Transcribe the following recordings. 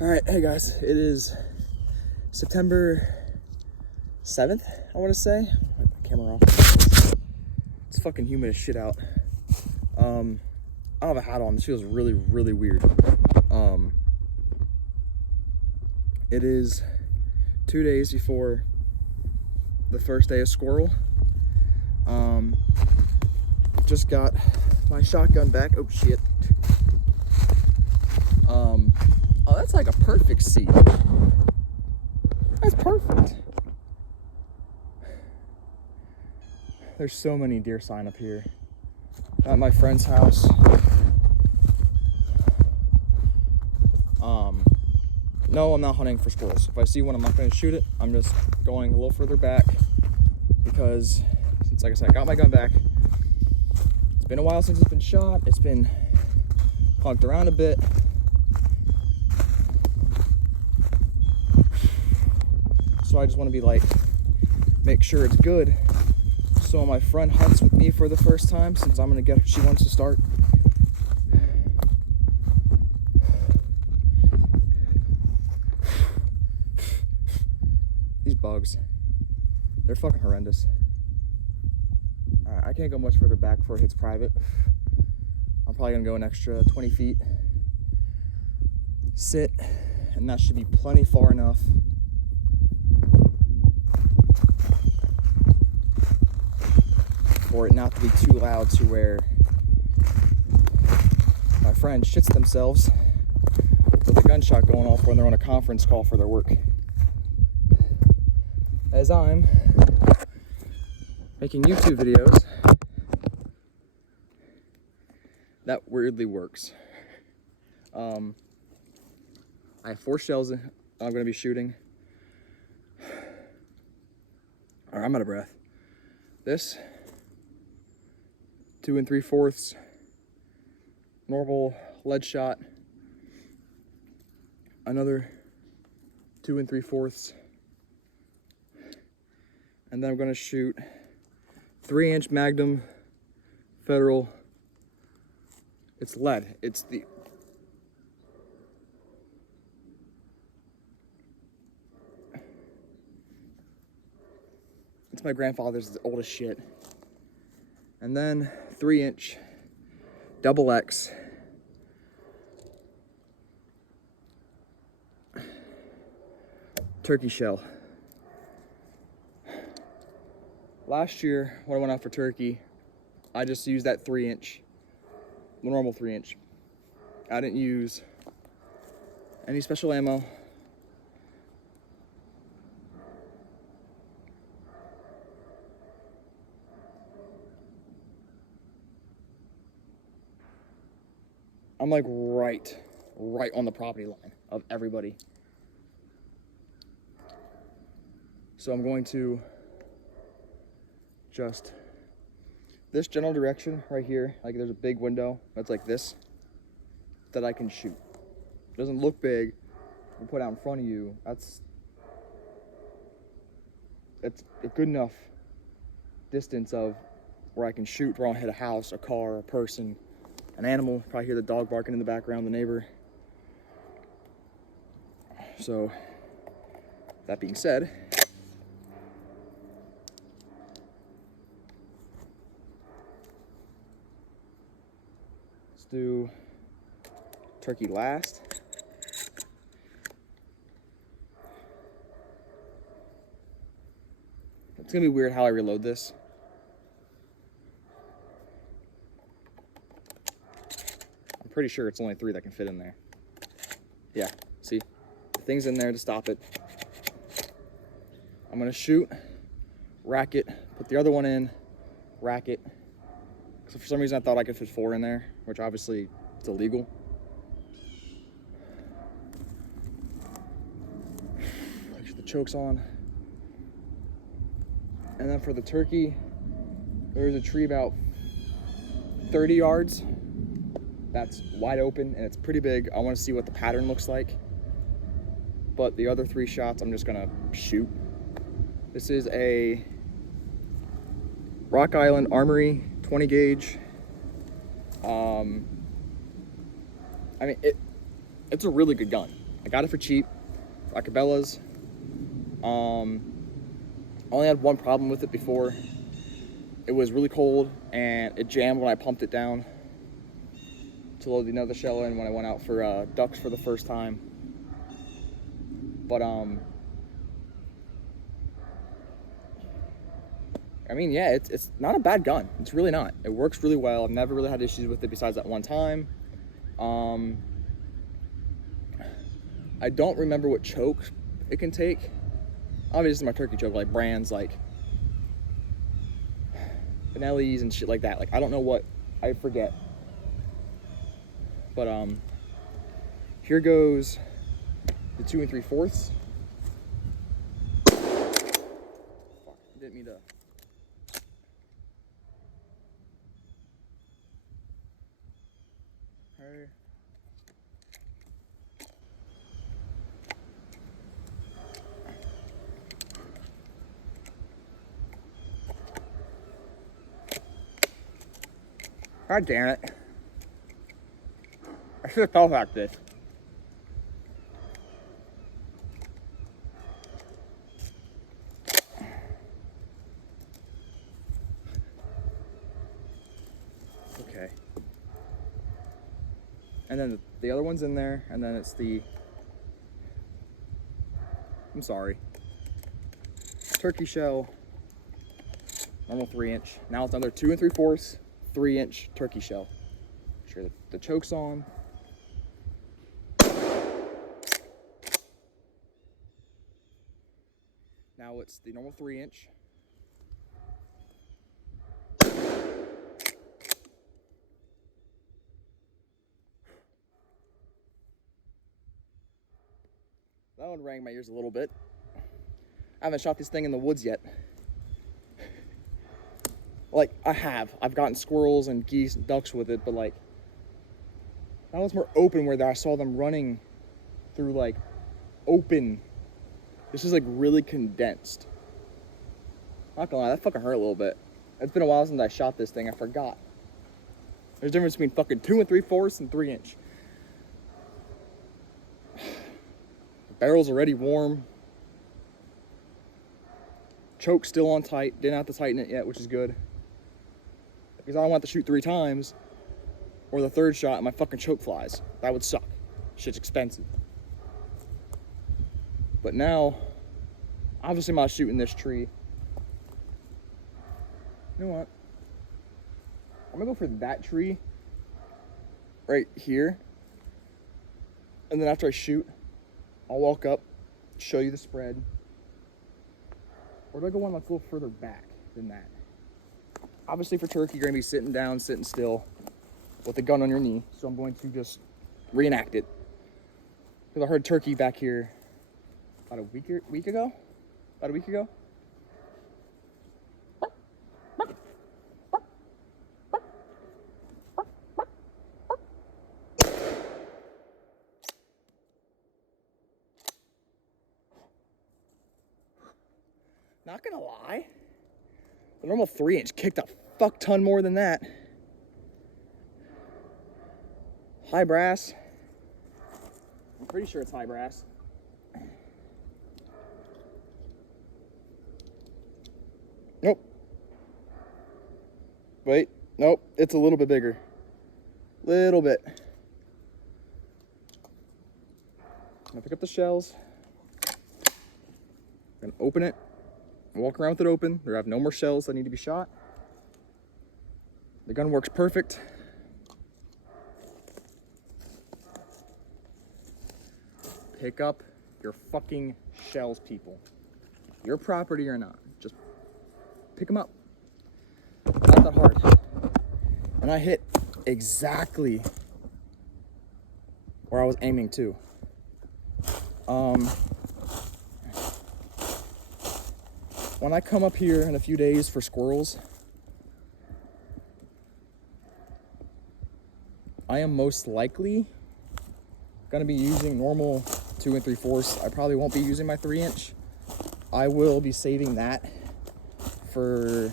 All right, hey guys, it is September 7th, I want to say. Put the camera off. It's fucking humid as shit out. I don't have a hat on. This feels really, really weird. It is 2 days before the first day of squirrel. Just got my shotgun back. Oh shit. Oh, that's like a perfect seat. That's perfect. There's so many deer sign up here. At my friend's house. No, I'm not hunting for squirrels. If I see one, I'm not going to shoot it. I'm just going a little further back because, since like I said, I got my gun back. It's been a while since it's been shot. It's been punked around a bit. So I just want to be like, make sure it's good. So my friend hunts with me for the first time since I'm gonna get her. She wants to start. These bugs, they're fucking horrendous. Alright, I can't go much further back before it hits private. I'm probably gonna go an extra 20 feet. Sit, and that should be plenty far enough. For it not to be too loud to where my friend shits themselves with a gunshot going off when they're on a conference call for their work. As I'm making YouTube videos, that weirdly works. I have 4 shells I'm going to be shooting. Alright, I'm out of breath. This 2 3/4 normal lead shot, another 2 3/4, and then I'm going to shoot 3-inch Magnum Federal. It's lead. It's my grandfather's, the oldest shit. And then 3-inch double X turkey shell. Last year when I went out for turkey, I just used that 3-inch, the normal 3-inch. I didn't use any special ammo. I'm like right on the property line of everybody. So I'm going to just, this general direction right here, like there's a big window that's like this, that I can shoot. It doesn't look big, you put out in front of you, it's a good enough distance of where I can shoot, where I'll hit a house, a car, a person, an animal. Probably hear the dog barking in the background, the neighbor. So, that being said, let's do turkey last. It's gonna be weird how I reload this. Pretty sure it's only 3 that can fit in there. Yeah, see? The thing's in there to stop it. I'm gonna shoot, rack it, put the other one in, rack it. So for some reason I thought I could fit 4 in there, which obviously it's illegal. Make sure the choke's on. And then for the turkey, there's a tree about 30 yards. That's wide open and it's pretty big. I want to see what the pattern looks like. But the other 3 shots I'm just gonna shoot. This is a Rock Island Armory 20 gauge. I mean, it's a really good gun. I got it for cheap, at Cabela's. Only had one problem with it before. It was really cold and it jammed when I pumped it down to load another shell in when I went out for ducks for the first time. But I mean, yeah, it's not a bad gun. It's really not. It works really well. I've never really had issues with it besides that one time. I don't remember what choke it can take. Obviously my turkey choke, like brands like Benelli's and shit like that. Like I don't know what, I forget. But here goes the 2 3/4. Fuck, didn't mean to. Alright. God damn it. I should have felt like this. Okay. And then the other one's in there, and then it's the, I'm sorry, turkey shell, normal 3-inch. Now it's another 2 3/4, 3-inch turkey shell. Make sure that the choke's on. Now it's the normal 3-inch. That one rang my ears a little bit. I haven't shot this thing in the woods yet. Like, I've gotten squirrels and geese and ducks with it, but like, that one's more open where I saw them running through like open. This is like really condensed. Not gonna lie, that fucking hurt a little bit. It's been a while since I shot this thing, I forgot. There's a difference between fucking 2 3/4 and 3-inch. The barrel's already warm. Choke's still on tight, didn't have to tighten it yet, which is good. Because I don't want to shoot 3 times, or the third shot and my fucking choke flies. That would suck. Shit's expensive. But now, obviously I'm not shooting this tree. You know what? I'm gonna go for that tree right here. And then after I shoot, I'll walk up, show you the spread. Or do I go one that's a little further back than that? Obviously for turkey, you're gonna be sitting down, sitting still with the gun on your knee. So I'm going to just reenact it. Because I heard turkey back here about a week ago. Not gonna lie, the normal 3-inch kicked a fuck ton more than that. High brass. I'm pretty sure it's high brass. Nope. Wait, nope, it's a little bit bigger. Little bit. I'm gonna pick up the shells. I'm gonna open it. Walk around with it open. There have no more shells that need to be shot. The gun works perfect. Pick up your fucking shells, people. Your property or not. Just pick them up. Not that hard. And I hit exactly where I was aiming to. When I come up here in a few days for squirrels, I am most likely gonna be using normal 2 3/4. I probably won't be using my 3-inch. I will be saving that for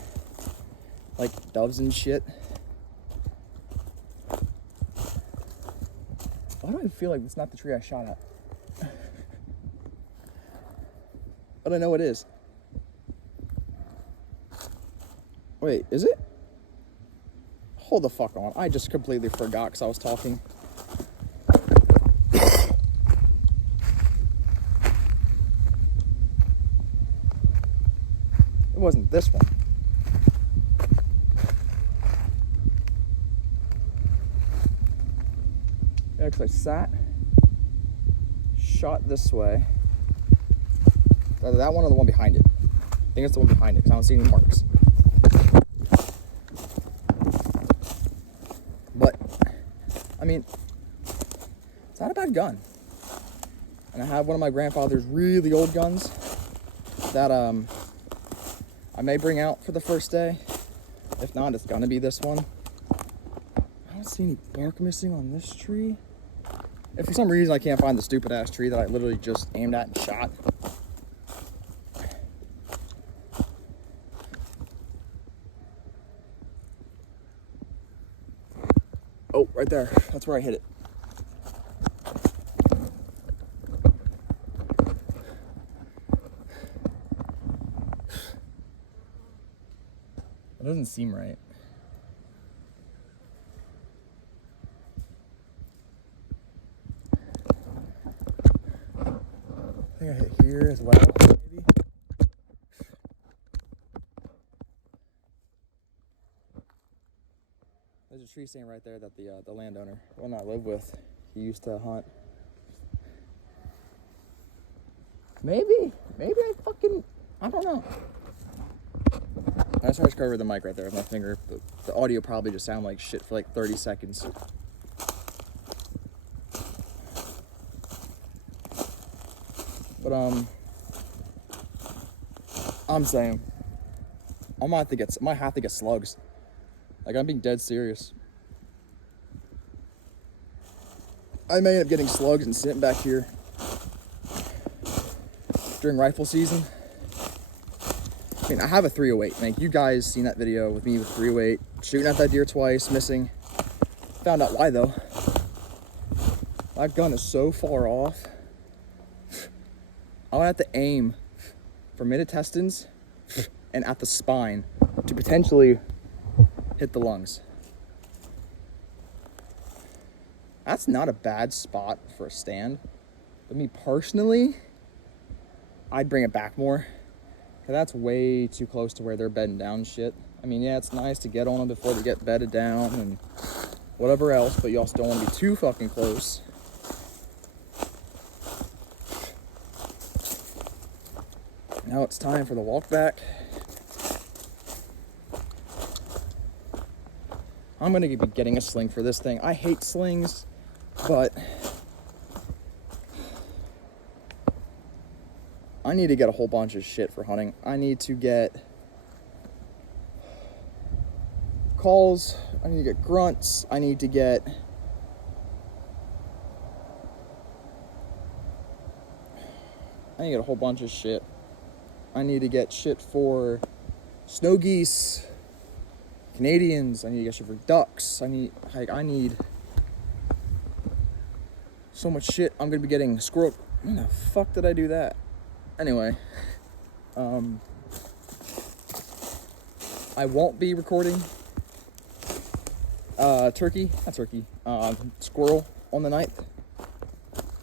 like doves and shit. Why do I feel like it's not the tree I shot at? but I know it is. Wait, is it? Hold the fuck on. I just completely forgot because I was talking. It wasn't this one. Yeah, because I sat, shot this way. Either that one or the one behind it. I think it's the one behind it because I don't see any marks. But, I mean, it's not a bad gun. And I have one of my grandfather's really old guns that I may bring out for the first day. If not, it's gonna be this one. I don't see any bark missing on this tree. If for some reason I can't find the stupid ass tree that I literally just aimed at and shot. Oh, right there. That's where I hit it. It doesn't seem right. I think I hit here as well, maybe. There's a tree stand right there that the landowner, the one I live with, he used to hunt. Maybe I don't know. I just covered the mic right there with my finger. The audio probably just sounded like shit for like 30 seconds. But I'm saying I might have to get slugs. Like, I'm being dead serious. I may end up getting slugs and sitting back here during rifle season. I mean, I have a 308. Like, you guys seen that video with me with 308, shooting at that deer twice, missing. Found out why though. That gun is so far off. I'm gonna have to aim for mid-intestines and at the spine to potentially hit the lungs. That's not a bad spot for a stand. But me personally, I'd bring it back more. Cause that's way too close to where they're bedding down shit. I mean, yeah, it's nice to get on them before they get bedded down and whatever else, but you also don't want to be too fucking close. Now it's time for the walk back. I'm gonna be getting a sling for this thing. I hate slings, but I need to get a whole bunch of shit for hunting. I need to get calls, I need to get grunts, I need to get a whole bunch of shit. I need to get shit for snow geese, Canadians, I need to get shit for ducks, I need so much shit. I'm gonna be getting squirrel. When the fuck did I do that? Anyway, I won't be recording squirrel on the 9th,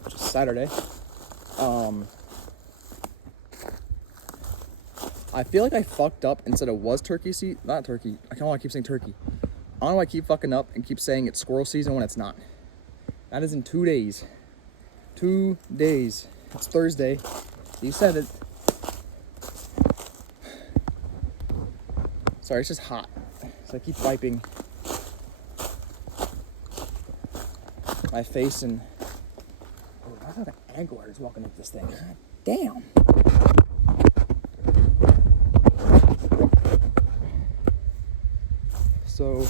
which is Saturday. I feel like I fucked up and said it was turkey season. Not turkey. I don't want to keep saying turkey. I don't know why I keep fucking up and keep saying it's squirrel season when it's not. That is in 2 days. 2 days. It's Thursday. You said it. Sorry, it's just hot. So I keep wiping my face and... Oh, I thought an angler is walking up this thing. God damn. So,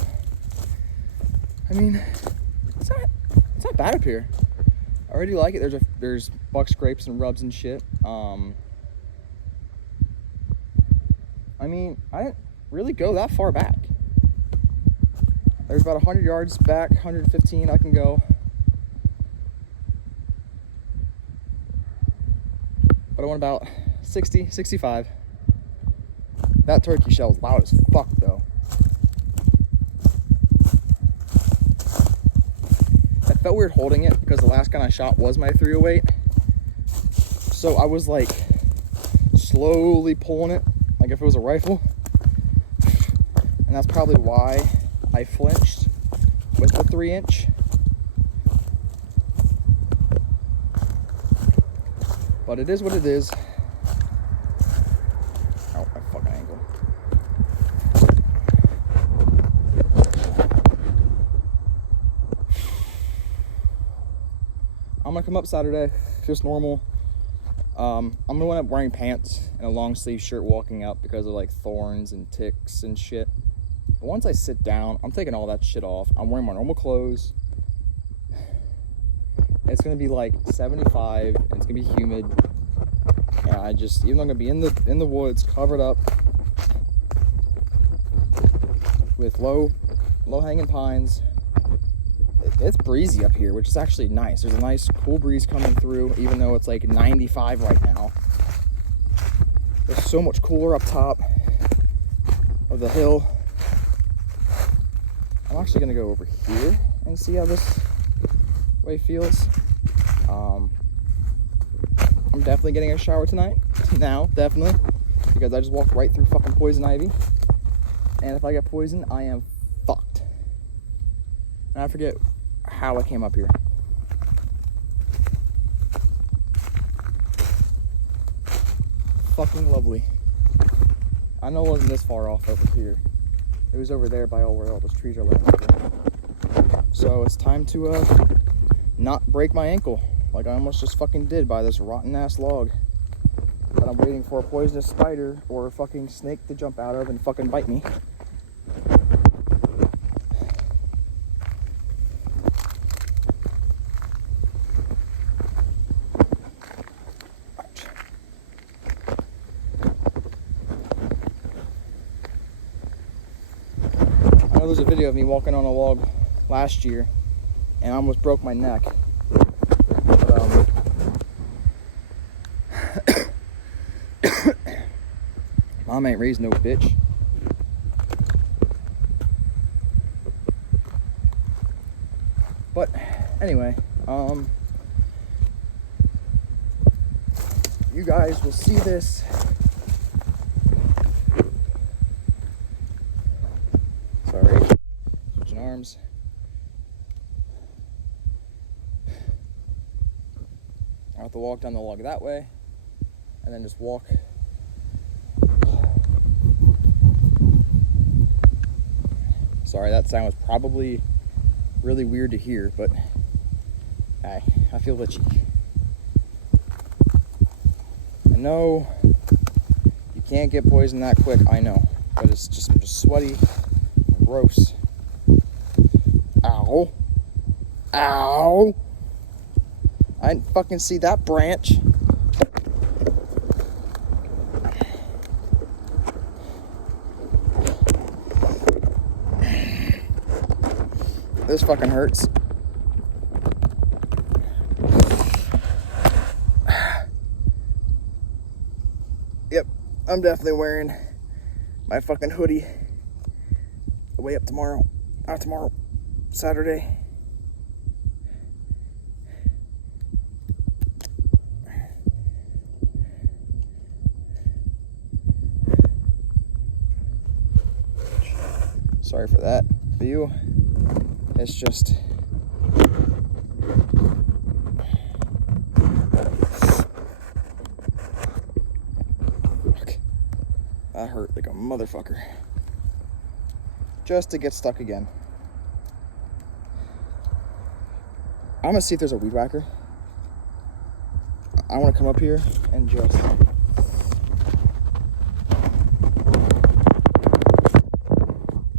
I mean, it's not bad up here. I already like it. There's buck scrapes and rubs and shit. I mean, I didn't really go that far back. There's about 100 yards back, 115 I can go. But I went about 60, 65. That turkey shell is loud as fuck though. It felt weird holding it because the last gun I shot was my .308. So I was like slowly pulling it like if it was a rifle. And that's probably why I flinched with the 3-inch. But it is what it is. Oh, my fucking ankle. I'm gonna come up Saturday, just normal. I'm gonna end up wearing pants and a long sleeve shirt walking up because of like thorns and ticks and shit. But once I sit down, I'm taking all that shit off. I'm wearing my normal clothes. It's gonna be like 75. And it's gonna be humid. And I just, even though I'm gonna be in the woods, covered up with low hanging pines. It's breezy up here, which is actually nice. There's a nice cool breeze coming through, even though it's like 95 right now. There's so much cooler up top of the hill. I'm actually gonna go over here and see how this way feels. I'm definitely getting a shower tonight. Now, definitely. Because I just walked right through fucking poison ivy. And if I get poisoned, I am fucked. And I forget how I came up here. Fucking lovely. I know it wasn't this far off over here. It was over there by where all those trees are laying over. So it's time to not break my ankle like I almost just fucking did by this rotten ass log that I'm waiting for a poisonous spider or a fucking snake to jump out of and fucking bite me. I know there's a video of me walking on a log last year and I almost broke my neck. But, Mom ain't raised no bitch. But anyway, you guys will see this switching arms. I have to walk down the log that way and then just walk sorry, that sound was probably really weird to hear, but I feel itchy. I know you can't get poisoned that quick, I know, but it's just, I'm just sweaty, gross. Ow. Ow. I didn't fucking see that branch. This fucking hurts. Yep, I'm definitely wearing my fucking hoodie the way up tomorrow. Not tomorrow, Saturday. Sorry for that view. It's just fuck. That hurt like a motherfucker. Just to get stuck again. I'm gonna see if there's a weed whacker. I want to come up here and just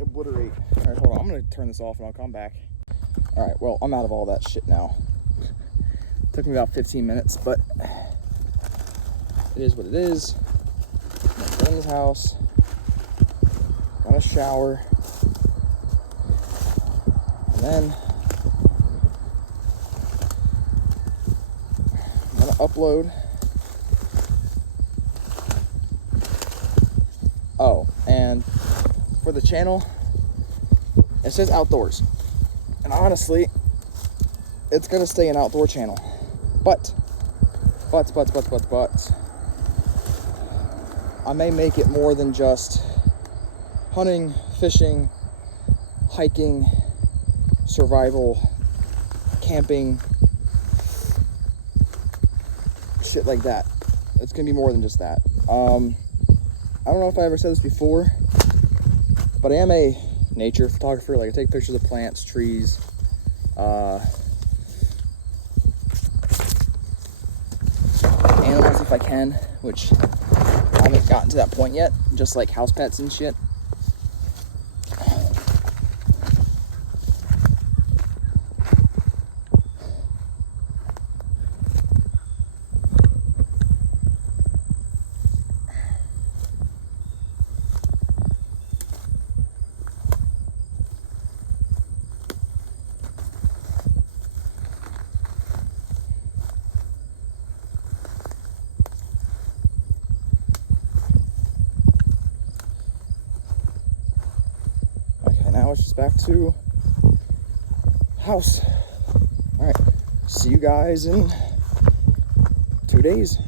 obliterate. All right, hold on. I'm gonna turn this off and I'll come back. All right, well, I'm out of all that shit now. Took me about 15 minutes, but it is what it is. I'm gonna go in this house, gonna shower, and then I'm gonna upload for the channel, it says outdoors. And honestly, it's gonna stay an outdoor channel. But, I may make it more than just hunting, fishing, hiking, survival, camping, shit like that. It's gonna be more than just that. I don't know if I ever said this before, but I am a nature photographer. Like, I take pictures of plants, trees, animals if I can, which I haven't gotten to that point yet, just like house pets and shit. Now it's just back to house. All right, see you guys in 2 days.